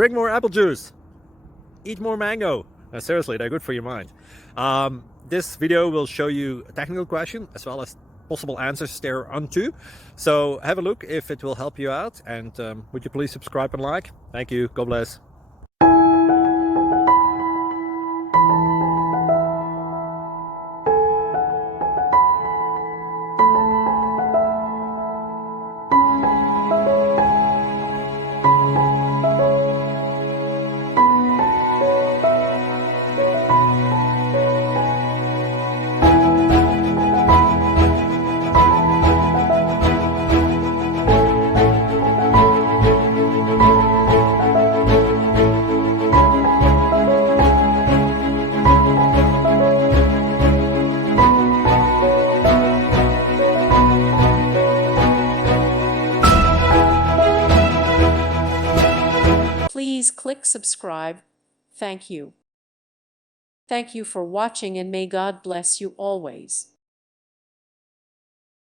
drink more apple juice, eat more mango. Seriously, they're good for your mind. This video will show you a technical question as well as possible answers thereunto. So have a look if it will help you out, and would you please subscribe and like? Thank you. God bless. Please click subscribe. Thank you. Thank you for watching, and may God bless you always.